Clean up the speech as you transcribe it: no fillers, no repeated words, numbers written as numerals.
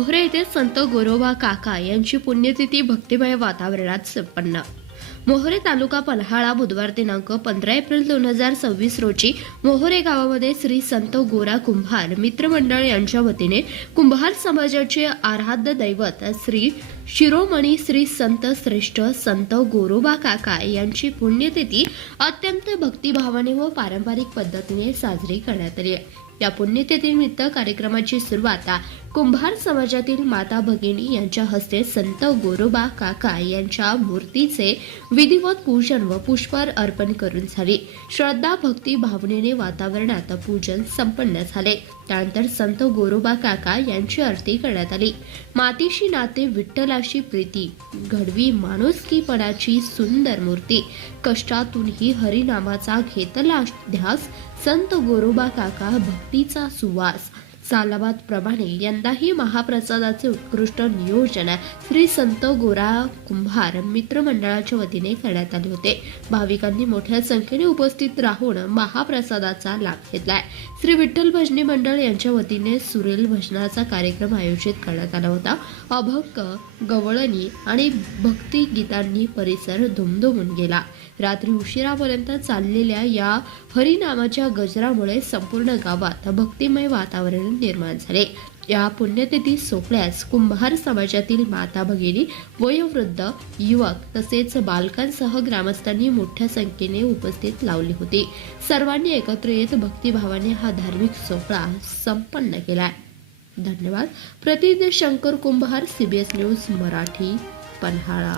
मोहरे येथे संत गोरोबा काका यांची पुण्यतिथी भक्तिमय वातावरणात संपन्न. मोहरे तालुका पन्हाळा बुधवार दिनांक 15 एप्रिल 2026 रोजी मोहरे गावामध्ये श्री संत गोरा कुंभार मित्रमंडळ यांच्या वतीने कुंभार समाजाचे आराध्य दैवत श्री शिरोमणी श्री संत श्रेष्ठ संत गोरोबा काका यांची पुण्यतिथी अत्यंत भक्तिभावाने व पारंपरिक पद्धतीने साजरी करण्यात आली. या पुण्यतिथीनिमित्त कार्यक्रमाची सुरुवात कुंभार समाजातील माता भगिनी यांच्या हस्ते संत गोरोबा काका यांच्या मूर्तीचे विधिवत पूजन व पुष्पहार अर्पण करून झाली. श्रद्धा भक्ती भावनेने वातावरणात पूजन संपन्न झाले. त्यानंतर संत गोरोबा काका यांची आरती करण्यात आली. मातीशी नाते, विठ्ठलाशी प्रीती, घडवी माणुसकीपणाची सुंदर मूर्ती, कष्टातूनही हरिनामाचा घेतला ध्यास, संत गोरोबा काका भक्तीचा सुवास. सालाबाद प्रमाणे यंदाही महाप्रसादाचे उत्कृष्ट नियोजन श्री संत गोरा कुंभार मित्रमंडळाच्या वतीने करण्यात आले होते. भाविकांनी मोठ्या संख्येने उपस्थित राहून महाप्रसादाचा लाभ घेतलाय. श्री विठ्ठल भजनी मंडळ यांच्या वतीने सुरेल भजनाचा कार्यक्रम आयोजित करण्यात आला होता. अभंग, गवळणी आणि भक्ती गीतांनी परिसर दुमदुमून गेला. रात्री उशिरापर्यंत चाललेल्या या हरिनामाच्या गजरामुळे संपूर्ण गावात भक्तिमय वातावरण निर्माण झाले. या पुण्यतिथी सोहळ्यास कुंभार समाजातील माता भगिनी, वयोवृद्ध, युवक तसेच बालकांसह ग्रामस्थांनी मोठ्या संख्येने उपस्थित लावली होती. सर्वांनी एकत्र येत भक्तिभावाने हा धार्मिक सोहळा संपन्न केला. धन्यवाद. प्रतिनिधी शंकर कुंभार, CBS न्यूज मराठी, पन्हाळा.